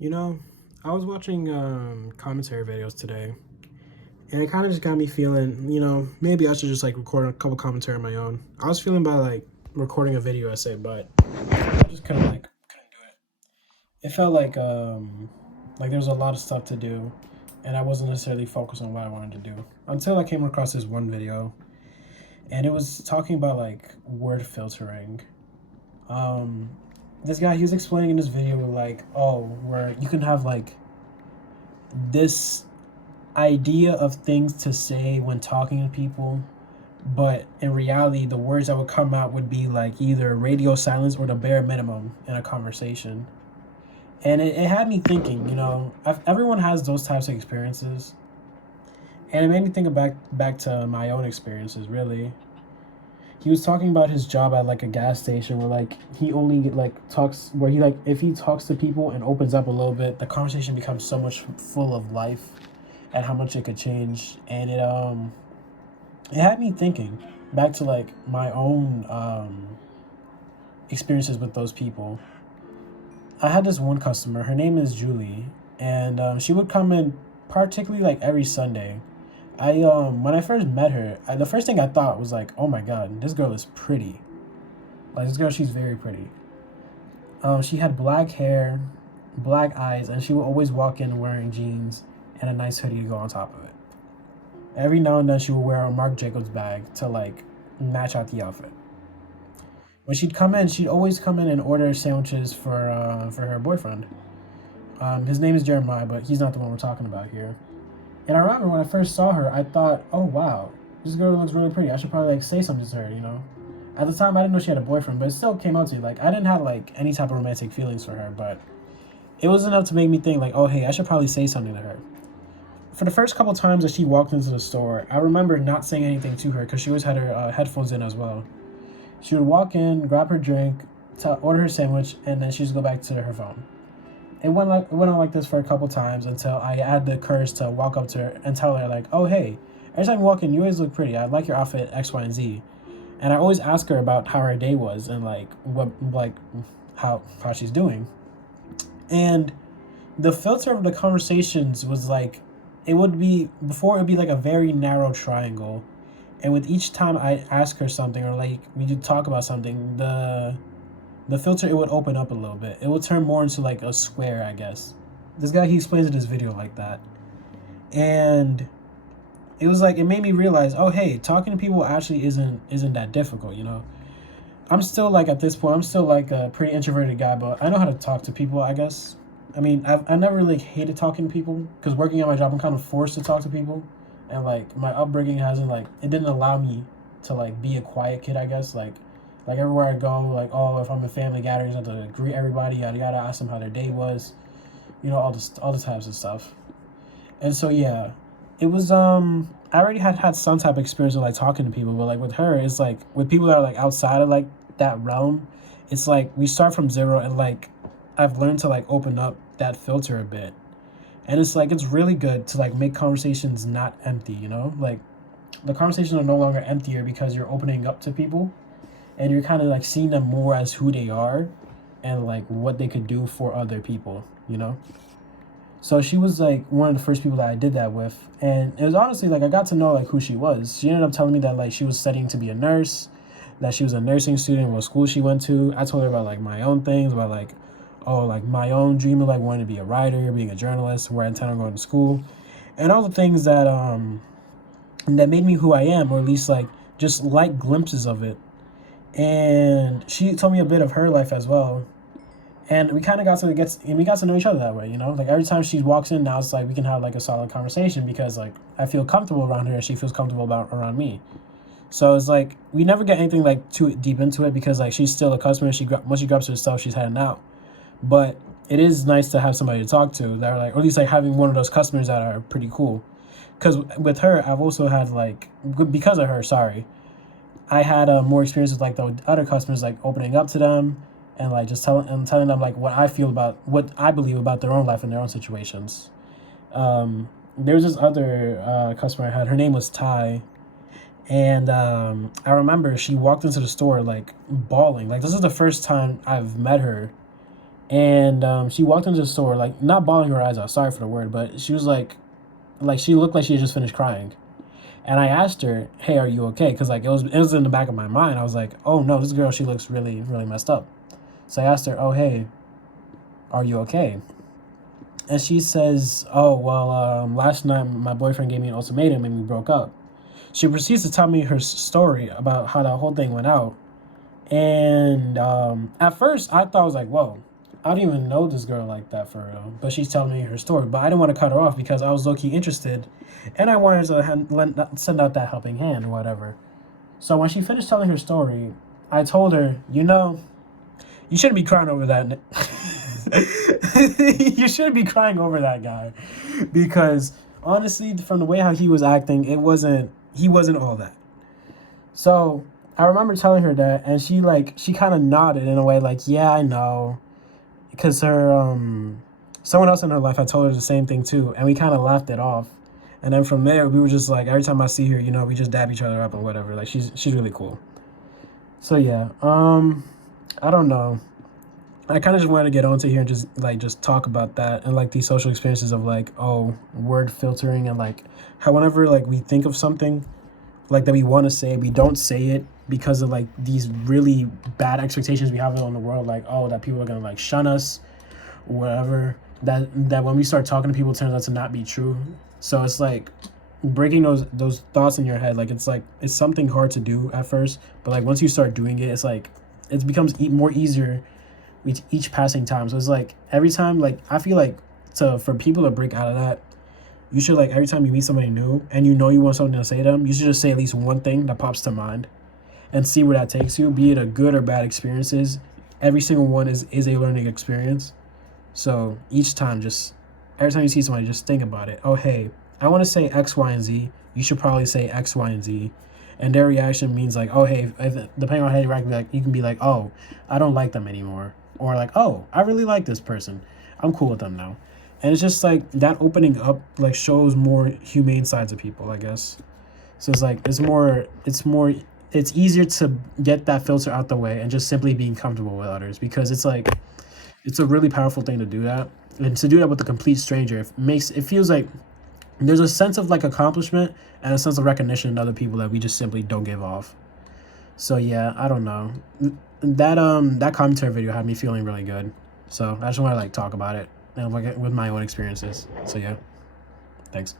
You know, I was watching commentary videos today, and it kind of just got me feeling, maybe I should just like record a couple commentary on my own. I was feeling about like recording a video essay, but I just couldn't do it. It felt like there was a lot of stuff to do, and I wasn't necessarily focused on what I wanted to do until I came across this one video, and it was talking about like word filtering. Um, this guy, he was explaining in this video like, oh, where you can have like this idea of things to say when talking to people, but in reality, the words that would come out would be like either radio silence or the bare minimum in a conversation. And it had me thinking, everyone has those types of experiences. And it made me think back to my own experiences, really. He was talking about his job at like a gas station where like he only like talks where he like if he talks to people and opens up a little bit, the conversation becomes so much full of life and how much it could change. And it had me thinking back to like my own experiences with those people. I had this one customer. Her name is Julie, and she would come in particularly like every Sunday. I When I first met her, the first thing I thought was like, oh my god, this girl is pretty. Like this girl, she's very pretty. She had black hair, black eyes, and she would always walk in wearing jeans and a nice hoodie to go on top of it. Every now and then, she would wear a Marc Jacobs bag to like match out the outfit. When she'd come in, she'd always come in and order sandwiches for her boyfriend. His name is Jeremiah, but he's not the one we're talking about here. And I remember when I first saw her, I thought, oh wow, this girl looks really pretty. I should probably like say something to her. At the time, I didn't know she had a boyfriend, but it still came out to me. Like I didn't have like any type of romantic feelings for her, but it was enough to make me think like, oh hey, I should probably say something to her. For the first couple times that she walked into the store, I remember not saying anything to her because she always had her headphones in as well. She would walk in, grab her drink, order her sandwich, and then she'd just go back to her phone. It went on like this for a couple times until I had the courage to walk up to her and tell her like, "Oh hey, every time you walk in, you always look pretty. I like your outfit X, Y, and Z." And I always ask her about how her day was and like how she's doing. And the filter of the conversations was like, it would be before it would be like a very narrow triangle, and with each time I ask her something or like we do talk about something, the filter, it would open up a little bit. It would turn more into like a square, I guess. This guy, he explains in his video like that. And it was like it made me realize, oh hey, talking to people actually isn't that difficult. I'm still like at this point, I'm still like a pretty introverted guy, but I know how to talk to people, I guess. I mean, I never really hated talking to people because working at my job, I'm kind of forced to talk to people, and like my upbringing hasn't like it didn't allow me to like be a quiet kid, I guess. Like everywhere I go, like oh, if I'm in family gatherings, I have to greet everybody, yada yada, ask them how their day was, all the types of stuff. And so yeah, it was I already had some type of experience with like talking to people, but like with her, it's like with people that are like outside of like that realm, it's like we start from zero, and like I've learned to like open up that filter a bit. And it's like it's really good to like make conversations not empty. Like the conversations are no longer emptier because you're opening up to people and you're kind of like seeing them more as who they are and like what they could do for other people. So she was like one of the first people that I did that with, and it was honestly like I got to know like who she was. She ended up telling me that like she was studying to be a nurse, that she was a nursing student, what school she went to. I told her about like my own things, about like oh like my own dream of like wanting to be a writer, being a journalist, where I intend on going to school, and all the things that made me who I am, or at least like just light glimpses of it. And she told me a bit of her life as well, and we kind of got to know each other that way. Like every time she walks in now, it's like we can have like a solid conversation because like I feel comfortable around her and she feels comfortable around me. So it's like we never get anything like too deep into it because like she's still a customer. Once she grabs her stuff, she's heading out. But it is nice to have somebody to talk to that are like, or at least like having one of those customers that are pretty cool. Because with her, I've also had like because of her, sorry, I had more experience with like the other customers, like opening up to them and like just telling them like what I feel about what I believe about their own life and their own situations. There was this other customer I had. Her name was Ty, and I remember she walked into the store like bawling. Like this is the first time I've met her, And she walked into the store, like not bawling her eyes out. Sorry for the word, but she was like she looked like she had just finished crying. And I asked her, "Hey, are you okay?" Because like it was in the back of my mind. I was like, "Oh no, this girl, she looks really really messed up." So I asked her, "Oh hey, are you okay?" And she says, "Oh well, last night my boyfriend gave me an ultimatum and we broke up." She proceeds to tell me her story about how that whole thing went out. And at first, I thought I was like, "Whoa, I don't even know this girl like that for real." But she's telling me her story. But I didn't want to cut her off because I was low key interested, and I wanted to send out that helping hand or whatever. So when she finished telling her story, I told her, you shouldn't be crying over that. You shouldn't be crying over that guy, because honestly, from the way how he was acting, he wasn't all that. So I remember telling her that, and she kind of nodded in a way like, yeah, I know, because her someone else in her life had told her the same thing too, and we kind of laughed it off. And then from there, we were just like, every time I see her, we just dab each other up and whatever. Like she's really cool. So yeah, I don't know. I kind of just wanted to get onto here and just talk about that and like these social experiences of like, oh, word filtering, and like how whenever like we think of something like that we want to say, we don't say it because of like these really bad expectations we have on the world, like, oh, that people are gonna like shun us or whatever. That when we start talking to people, it turns out to not be true. So it's like breaking those thoughts in your head. Like it's something hard to do at first, but like once you start doing it, it's like it becomes more easier with each passing time. So it's like every time, like I feel like for people to break out of that, you should like every time you meet somebody new and you want something to say to them, you should just say at least one thing that pops to mind and see where that takes you, be it a good or bad experiences. Every single one is a learning experience. So each time, just every time you see somebody, just think about it. Oh hey, I want to say X, Y, and Z. You should probably say X, Y, and Z. And their reaction means like, oh hey, depending on how you react, you can be like, oh, I don't like them anymore, or like, oh, I really like this person, I'm cool with them now. And it's just like that opening up like shows more humane sides of people, I guess. So it's like it's easier to get that filter out the way and just simply being comfortable with others, because it's like it's a really powerful thing to do that. And to do that with a complete stranger, it feels like there's a sense of like accomplishment and a sense of recognition in other people that we just simply don't give off. So yeah, I don't know. That commentary video had me feeling really good. So I just want to like talk about it and like with my own experiences. So yeah, thanks.